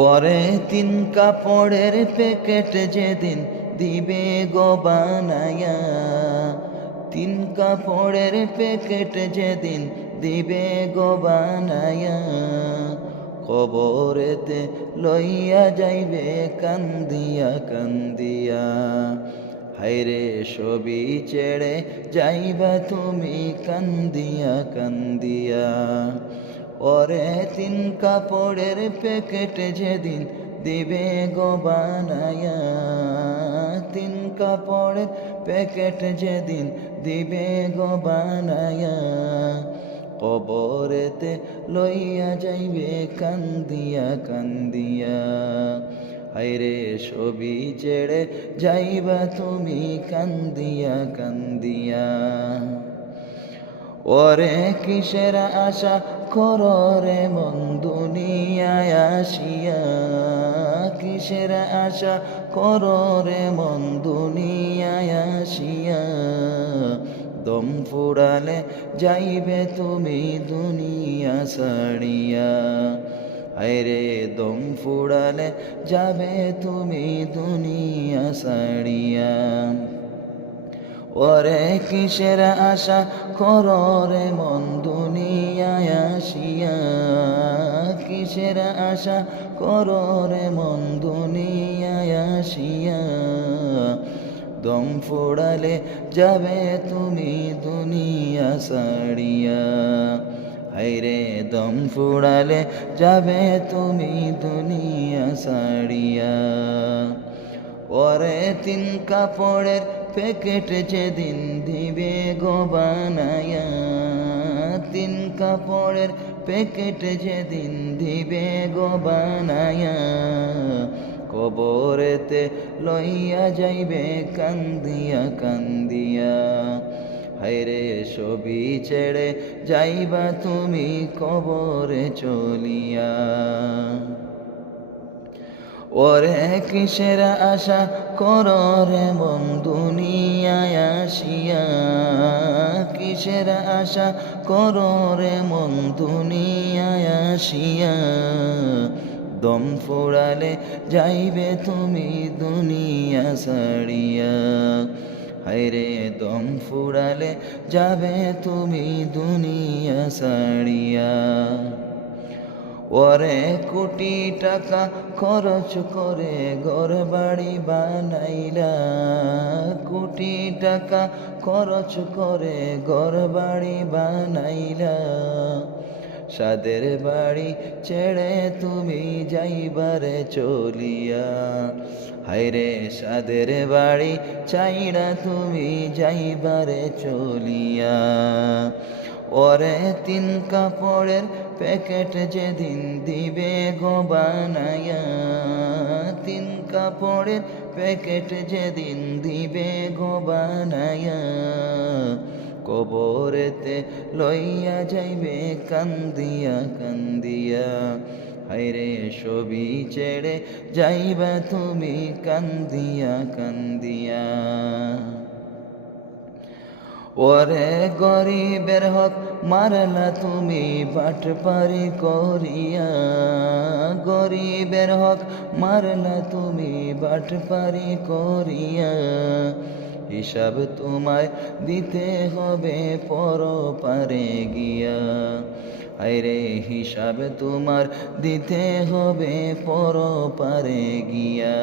ওরে তিন কাপড়ের প্যাকেট যেদিন দিবে গো বানায়া, তিন কাপড়ের প্যাকেট যেদিন দিবে গো বানায়া, কবরেতে লইয়া যাইবে কান্দিয়া কান্দিয়া। হায়রে সবই ছেড়ে যাইবা তুমি কান্দিয়া কান্দিয়া। ওরে তিন কাপড়ের প্যাকেট যেদিন দিবে গো বানায়া, তিন কাপড়ের প্যাকেট যেদিন দিবে গো বানায়া, কবরেতে লইয়া যাইবে কান্দিয়া কান্দিয়া। হায়রে সবই ছেড়ে যাইবা তুমি কান্দিয়া কান্দিয়া। ওরে কিসের আশা করো রে মন দুনিয়ায় আসিয়া, কিসের আশা করো রে মন দুনিয়ায় আসিয়া, দম ফুরালে যাইবে তুমি দুনিয়া ছাড়িয়া। হায়রে দম ফুরালে যাবে তুমি দুনিয়া ছাড়িয়া। ওরে কিসের আশা করো রে মন দুনিয়ায় আসিয়া, কিসের আশা করো রে মন দুনিয়ায় আসিয়া, দম ফোড়ালে যাবে তুমি দুনিয়া ছাড়িয়া। হায়রে দম ফোড়ালে যাবে তুমি দুনিয়া ছাড়িয়া। ওরে তিন কাপড়ের প্যাকেট যেদিন দিবে গো বানায়া, তিন কাপড়ের প্যাকেট যেদিন দিবে গো বানায়া, কবরেতে লইয়া যাইবে কান্দিয়া কান্দিয়া। হায়রে সবই ছেড়ে যাইবা তুমি কবরে চলিয়া। ওরে কিসের আশা করো রে মন দুনিয়ায় আসিয়া, কিসের আশা করো রে মন দুনিয়ায় আসিয়া, দম ফুরালে যাইবে তুমি দুনিয়া ছাড়িয়া। হায়রে দম ফুরালে যাবে তুমি দুনিয়া ছাড়িয়া। ওরে কোটি টাকা খরচ করে ঘর বাড়ি বানাইলা, কোটি টাকা খরচ করে ঘর বাড়ি বানাইলা, সাদের বাড়ি ছেড়ে তুমি যাইবারে চলিয়া। হায়রে সাদের বাড়ি চাইরা তুমি যাইবারে চলিয়া। ওরে তিন কাপড়ের প্যাকেট যেদিন দিবে গো বানায়া, তিন কাপড়ের প্যাকেট যেদিন দিবে গো বানায়া, কবরেতে লইয়া যাইবে কান্দিয়া কান্দিয়া। হায়রে সবই ছেড়ে যাইবা তুমি কান্দিয়া কান্দিয়া। ওরে গরিবের হক মারলা তুমি বাটপারি করিয়া, গরিবের হক মারলা তুমি বাটপারি করিয়া, হিসাব তোমায় দিতে হবে পরপারে গিয়া। হায়রে হিসাব তোমার দিতে হবে পরপারে গিয়া।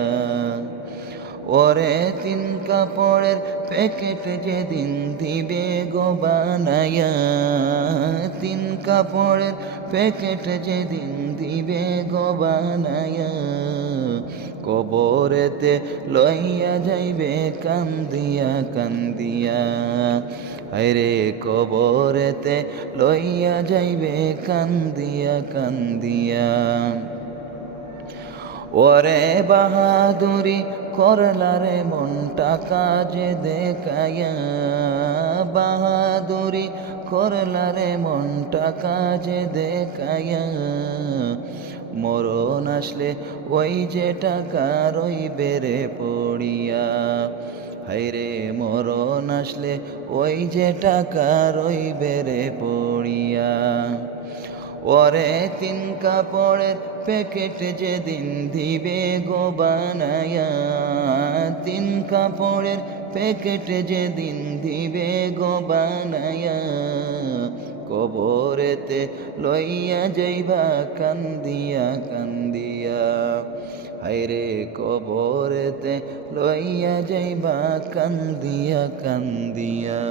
ওরে তিন কাপড়ের প্যাকেট যেদিন দিবে গো বানায়া, তিন কাপড়ের প্যাকেট যেদিন দিবে গো বানায়া, কবরেতে লইয়া যাইবে কান্দিয়া কান্দিয়া। হায়রে কবরেতে লইয়া যাইবে কান্দিয়া কান্দিয়া। ওরে বাহাদুরি করলা রে মন টাকা যে দেখায়া, বাহাদুরি করলা রে মন টাকা যে দেখায়া, মরণ আসলে ওই যে টাকা রইবে রে পড়িয়া। হায়রে মরণ আসলে ওই যে টাকা রইবে রে পড়িয়া। ওরে তিন কাপড়ের প্যাকেট যেদিন দিবে গো বানায়া, 3 কাপড়ের প্যাকেট যেদিন দিবে গো বানায়া, কবরেতে লইয়া যাইবা কান্দিয়া কান্দিয়া, হায়রে কবরেতে লইয়া যাইবা কান্দিয়া কান্দিয়া।